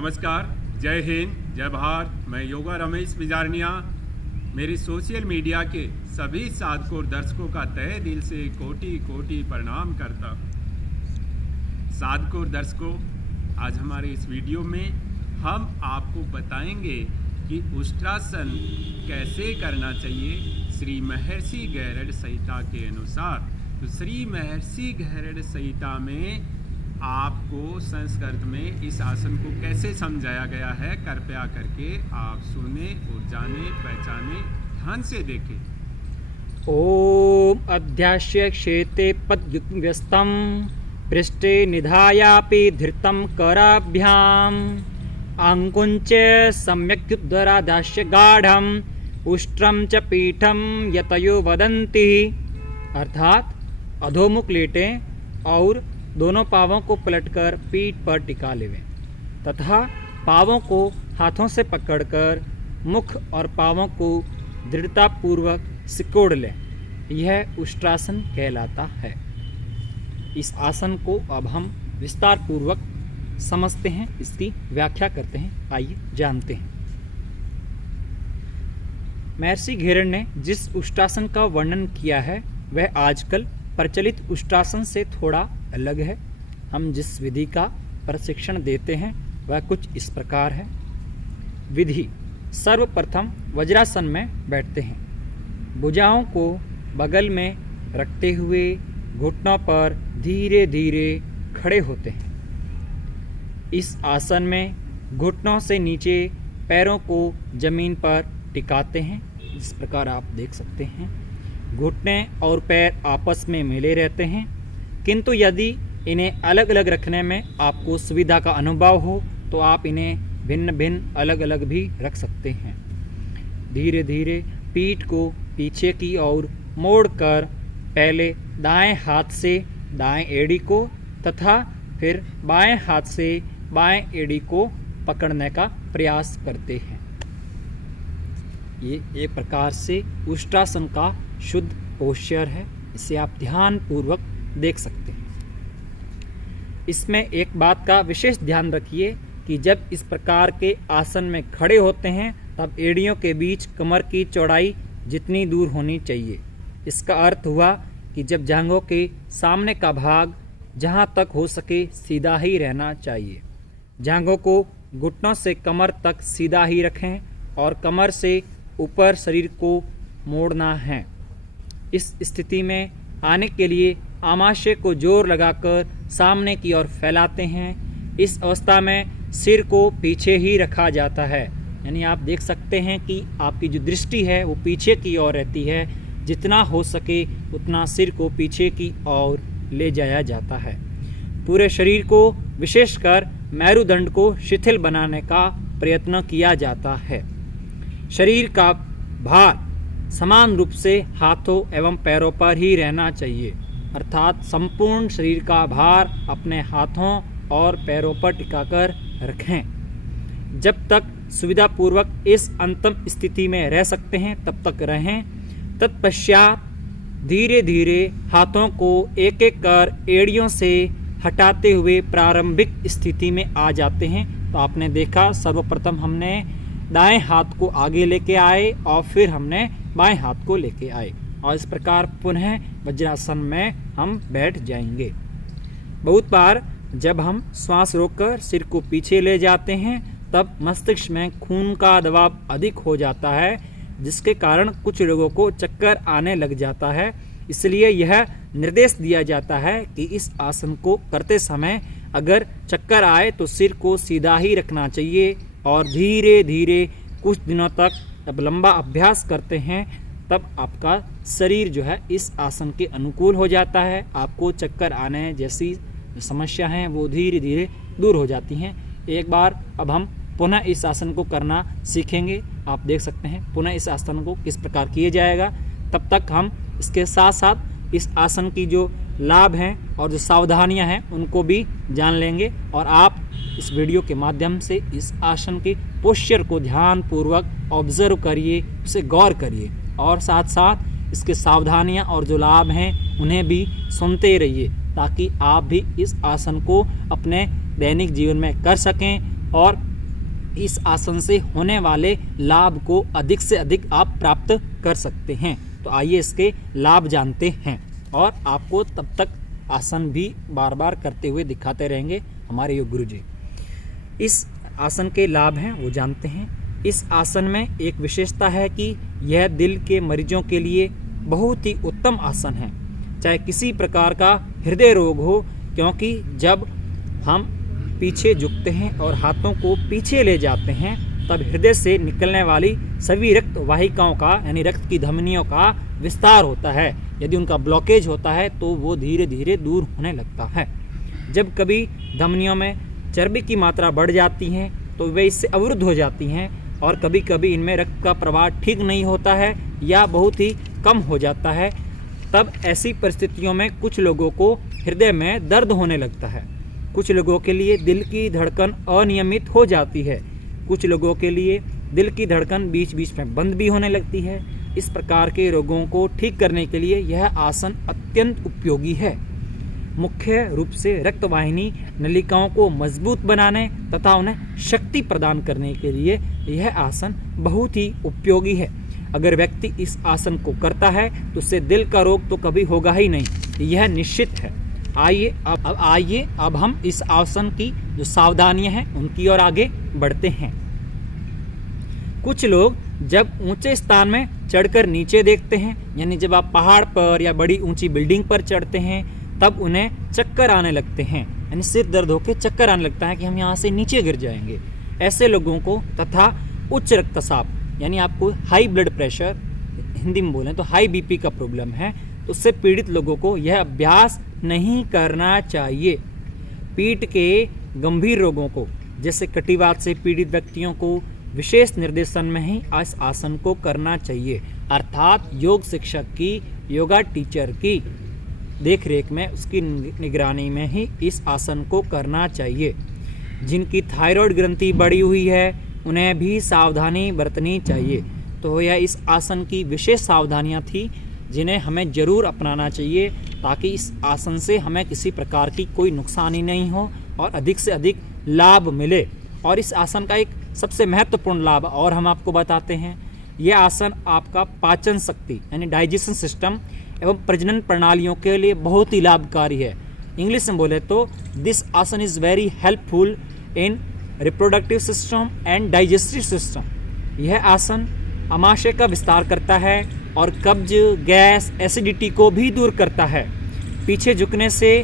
नमस्कार, जय हिंद, जय भारत। मैं योगा रमेश बिजारनिया मेरी सोशल मीडिया के सभी साधकों और दर्शकों का तहे दिल से कोटि कोटि प्रणाम करता। साधकों और दर्शकों, आज हमारे इस वीडियो में हम आपको बताएंगे कि उष्ट्रासन कैसे करना चाहिए श्री महर्षि गैरड संहिता के अनुसार। तो श्री महर्षि गैरड संहिता में आपको संस्कृत में इस आसन को कैसे समझाया गया है, कृपया करके आप सुने और जाने पहचाने, ध्यान से देखें। ओम अध्यास्य क्षेते पद्युक्तम पृष्ठे निधायापि धृतं कराभ्याम आंकुंच सम्यक्युद्धरादास्य गाढ़म उष्ट्रम च पीठम यतयो वदन्ति। अर्थात अधोमुख लेटें और दोनों पावों को पलटकर पीठ पर टिका लेवें तथा पावों को हाथों से पकड़कर मुख और पावों को दृढ़तापूर्वक सिकोड़ लें। यह उष्ट्रासन कहलाता है। इस आसन को अब हम विस्तार पूर्वक समझते हैं, इसकी व्याख्या करते हैं। आइए जानते हैं। महर्षि गैरड ने जिस उष्ट्रासन का वर्णन किया है वह आजकल प्रचलित उष्ट्रासन से थोड़ा अलग है। हम जिस विधि का प्रशिक्षण देते हैं वह कुछ इस प्रकार है। विधि: सर्वप्रथम वज्रासन में बैठते हैं। भुजाओं को बगल में रखते हुए घुटनों पर धीरे धीरे खड़े होते हैं। इस आसन में घुटनों से नीचे पैरों को जमीन पर टिकाते हैं। इस प्रकार आप देख सकते हैं। घुटने और पैर आपस में मिले रहते हैं, किंतु यदि इन्हें अलग अलग रखने में आपको सुविधा का अनुभव हो तो आप इन्हें भिन्न भिन्न अलग अलग भी रख सकते हैं। धीरे धीरे पीठ को पीछे की ओर मोड़कर पहले दाएं हाथ से दाएं एड़ी को तथा फिर बाएं हाथ से बाएं एड़ी को पकड़ने का प्रयास करते हैं। ये एक प्रकार से उष्ट्रासन का शुद्ध पोस्चर है। इसे आप ध्यान पूर्वक देख सकते हैं। इसमें एक बात का विशेष ध्यान रखिए कि जब इस प्रकार के आसन में खड़े होते हैं तब एड़ियों के बीच कमर की चौड़ाई जितनी दूर होनी चाहिए। इसका अर्थ हुआ कि जब जांघों के सामने का भाग जहाँ तक हो सके सीधा ही रहना चाहिए। जांघों को घुटनों से कमर तक सीधा ही रखें और कमर से ऊपर शरीर को मोड़ना है। इस स्थिति में आने के लिए आमाशय को जोर लगाकर सामने की ओर फैलाते हैं। इस अवस्था में सिर को पीछे ही रखा जाता है, यानी आप देख सकते हैं कि आपकी जो दृष्टि है वो पीछे की ओर रहती है। जितना हो सके उतना सिर को पीछे की ओर ले जाया जाता है। पूरे शरीर को विशेषकर मेरुदंड को शिथिल बनाने का प्रयत्न किया जाता है। शरीर का भार समान रूप से हाथों एवं पैरों पर ही रहना चाहिए, अर्थात संपूर्ण शरीर का भार अपने हाथों और पैरों पर टिकाकर रखें। जब तक सुविधापूर्वक इस अंतिम स्थिति में रह सकते हैं तब तक रहें। तत्पश्चात धीरे धीरे हाथों को एक एक कर एड़ियों से हटाते हुए प्रारंभिक स्थिति में आ जाते हैं। तो आपने देखा, सर्वप्रथम हमने दाएं हाथ को आगे लेके आए और फिर हमने बाएं हाथ को लेके आए और इस प्रकार पुनः वज्रासन में हम बैठ जाएंगे। बहुत बार जब हम श्वास रोककर सिर को पीछे ले जाते हैं तब मस्तिष्क में खून का दबाव अधिक हो जाता है, जिसके कारण कुछ लोगों को चक्कर आने लग जाता है। इसलिए यह निर्देश दिया जाता है कि इस आसन को करते समय अगर चक्कर आए तो सिर को सीधा ही रखना चाहिए और धीरे धीरे कुछ दिनों तक जब लंबा अभ्यास करते हैं तब आपका शरीर जो है इस आसन के अनुकूल हो जाता है। आपको चक्कर आने जैसी समस्या हैं वो धीरे धीरे दूर हो जाती हैं। एक बार अब हम पुनः इस आसन को करना सीखेंगे। आप देख सकते हैं पुनः इस आसन को किस प्रकार किया जाएगा। तब तक हम इसके साथ साथ इस आसन की जो लाभ हैं और जो सावधानियां हैं उनको भी जान लेंगे और आप इस वीडियो के माध्यम से इस आसन के पोस्चर को ध्यान पूर्वक ऑब्जर्व करिए, उसे गौर करिए और साथ साथ इसके सावधानियां और जो लाभ हैं उन्हें भी सुनते रहिए ताकि आप भी इस आसन को अपने दैनिक जीवन में कर सकें और इस आसन से होने वाले लाभ को अधिक से अधिक आप प्राप्त कर सकते हैं। तो आइए इसके लाभ जानते हैं और आपको तब तक आसन भी बार बार करते हुए दिखाते रहेंगे हमारे योग गुरु जी। इस आसन के लाभ हैं वो जानते हैं। इस आसन में एक विशेषता है कि यह दिल के मरीजों के लिए बहुत ही उत्तम आसन है, चाहे किसी प्रकार का हृदय रोग हो, क्योंकि जब हम पीछे झुकते हैं और हाथों को पीछे ले जाते हैं तब हृदय से निकलने वाली सभी रक्त वाहिकाओं का यानी रक्त की धमनियों का विस्तार होता है। यदि उनका ब्लॉकेज होता है तो वो धीरे धीरे दूर होने लगता है। जब कभी धमनियों में चर्बी की मात्रा बढ़ जाती है तो वे इससे अवरुद्ध हो जाती हैं और कभी कभी इनमें रक्त का प्रवाह ठीक नहीं होता है या बहुत ही कम हो जाता है। तब ऐसी परिस्थितियों में कुछ लोगों को हृदय में दर्द होने लगता है, कुछ लोगों के लिए दिल की धड़कन अनियमित हो जाती है, कुछ लोगों के लिए दिल की धड़कन बीच बीच में बंद भी होने लगती है। इस प्रकार के रोगों को ठीक करने के लिए यह आसन अत्यंत उपयोगी है। मुख्य रूप से रक्तवाहिनी नलिकाओं को मजबूत बनाने तथा उन्हें शक्ति प्रदान करने के लिए यह आसन बहुत ही उपयोगी है। अगर व्यक्ति इस आसन को करता है तो उससे दिल का रोग तो कभी होगा ही नहीं, यह निश्चित है। आइए अब हम इस आसन की जो सावधानियां हैं उनकी ओर आगे बढ़ते हैं। कुछ लोग जब ऊंचे स्थान में चढ़कर नीचे देखते हैं, यानी जब आप पहाड़ पर या बड़ी ऊंची बिल्डिंग पर चढ़ते हैं तब उन्हें चक्कर आने लगते हैं, यानी सिर दर्द होकर चक्कर आने लगता है कि हम यहाँ से नीचे गिर जाएंगे। ऐसे लोगों को तथा उच्च रक्तचाप यानी आपको हाई ब्लड प्रेशर, हिंदी में बोलें तो हाई बीपी का प्रॉब्लम है, तो उससे पीड़ित लोगों को यह अभ्यास नहीं करना चाहिए। पीठ के गंभीर रोगों को जैसे कटिवात से पीड़ित व्यक्तियों को विशेष निर्देशन में ही इस आसन को करना चाहिए, अर्थात योग शिक्षक की, योगा टीचर की देखरेख में, उसकी निगरानी में ही इस आसन को करना चाहिए। जिनकी थायराइड ग्रंथि बढ़ी हुई है उन्हें भी सावधानी बरतनी चाहिए। तो यह इस आसन की विशेष सावधानियां थी जिन्हें हमें जरूर अपनाना चाहिए ताकि इस आसन से हमें किसी प्रकार की कोई नुकसानी नहीं हो और अधिक से अधिक लाभ मिले। और इस आसन का एक सबसे महत्वपूर्ण लाभ और हम आपको बताते हैं, यह आसन आपका पाचन शक्ति यानी डाइजेशन सिस्टम एवं प्रजनन प्रणालियों के लिए बहुत ही लाभकारी है। इंग्लिश में बोले तो दिस आसन is very helpful in reproductive system and digestive system. यह आसन आमाशय का विस्तार करता है और कब्ज, गैस, एसिडिटी को भी दूर करता है। पीछे झुकने से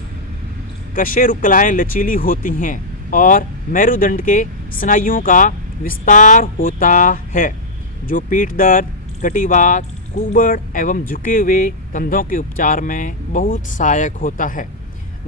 कशेरुकलाएं लचीली होती हैं और मेरुदंड के स्नायुओं का विस्तार होता है, जो पीठ दर्द, कटिवात, कुबड़ एवं झुके हुए कंधों के उपचार में बहुत सहायक होता है।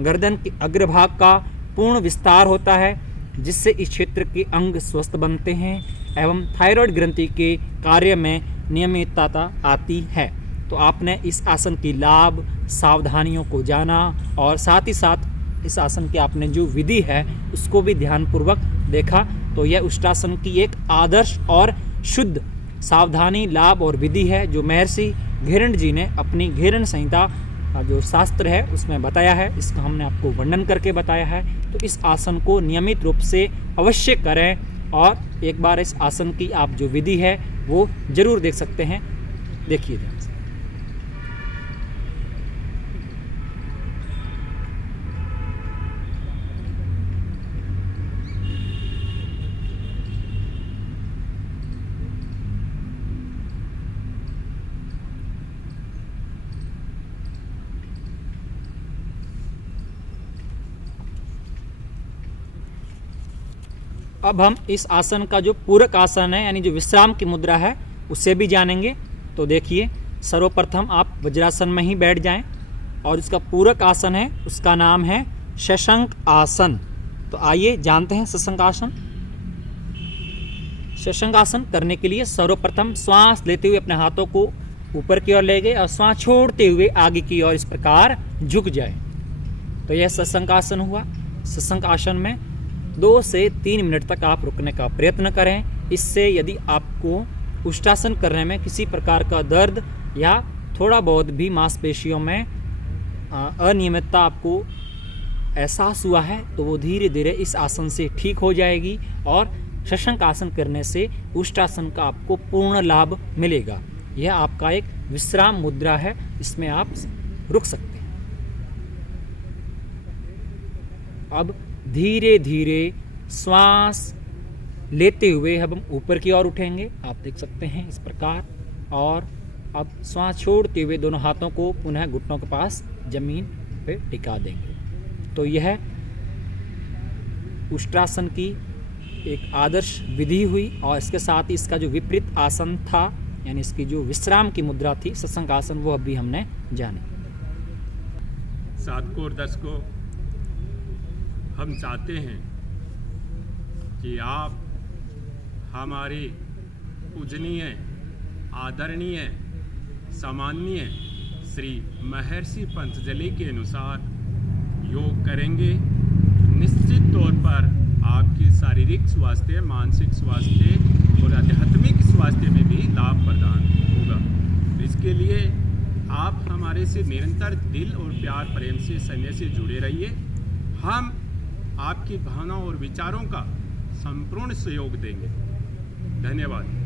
गर्दन के अग्रभाग का पूर्ण विस्तार होता है जिससे इस क्षेत्र के अंग स्वस्थ बनते हैं एवं थायराइड ग्रंथि के कार्य में नियमितता आती है। तो आपने इस आसन की लाभ, सावधानियों को जाना और साथ ही साथ इस आसन की आपने जो विधि है उसको भी ध्यानपूर्वक देखा। तो यह उष्ट्रासन की एक आदर्श और शुद्ध सावधानी, लाभ और विधि है जो महर्षि घेरण जी ने अपनी घेरण संहिता जो शास्त्र है उसमें बताया है। इसका हमने आपको वर्णन करके बताया है। तो इस आसन को नियमित रूप से अवश्य करें और एक बार इस आसन की आप जो विधि है वो जरूर देख सकते हैं। देखिए ध्यान से। अब हम इस आसन का जो पूरक आसन है यानी जो विश्राम की मुद्रा है उससे भी जानेंगे। तो देखिए, सर्वप्रथम आप वज्रासन में ही बैठ जाएं और इसका पूरक आसन है उसका नाम है शशंक आसन। तो आइए जानते हैं शशंक आसन। शशंक आसन करने के लिए सर्वप्रथम श्वास लेते हुए अपने हाथों को ऊपर की ओर ले गए और श्वास छोड़ते हुए आगे की ओर इस प्रकार झुक जाए। तो यह शशंक आसन हुआ। शशंक आसन में 2 से 3 मिनट तक आप रुकने का प्रयत्न करें। इससे यदि आपको उष्ट्रासन करने में किसी प्रकार का दर्द या थोड़ा बहुत भी मांसपेशियों में अनियमितता आपको एहसास हुआ है तो वो धीरे धीरे इस आसन से ठीक हो जाएगी और शशंक आसन करने से उष्ट्रासन का आपको पूर्ण लाभ मिलेगा। यह आपका एक विश्राम मुद्रा है, इसमें आप रुक सकते हैं। अब धीरे धीरे श्वास लेते हुए अब हम ऊपर की ओर उठेंगे, आप देख सकते हैं इस प्रकार। और अब श्वास छोड़ते हुए दोनों हाथों को पुनः घुटनों के पास जमीन पे टिका देंगे। तो यह उष्ट्रासन की एक आदर्श विधि हुई, और इसके साथ ही इसका जो विपरीत आसन था, यानी इसकी जो विश्राम की मुद्रा थी शशंक आसन, वो अभी हमने जानी। साधकों और दर्शकों, हम चाहते हैं कि आप हमारे पूजनीय, आदरणीय, सम्माननीय श्री महर्षि पतंजलि के अनुसार योग करेंगे। निश्चित तौर पर आपके शारीरिक स्वास्थ्य, मानसिक स्वास्थ्य और आध्यात्मिक स्वास्थ्य में भी लाभ प्रदान होगा। इसके लिए आप हमारे से निरंतर दिल और प्यार प्रेम से स्नेह से जुड़े रहिए। हम आपकी भावनाओं और विचारों का संपूर्ण सहयोग देंगे। धन्यवाद।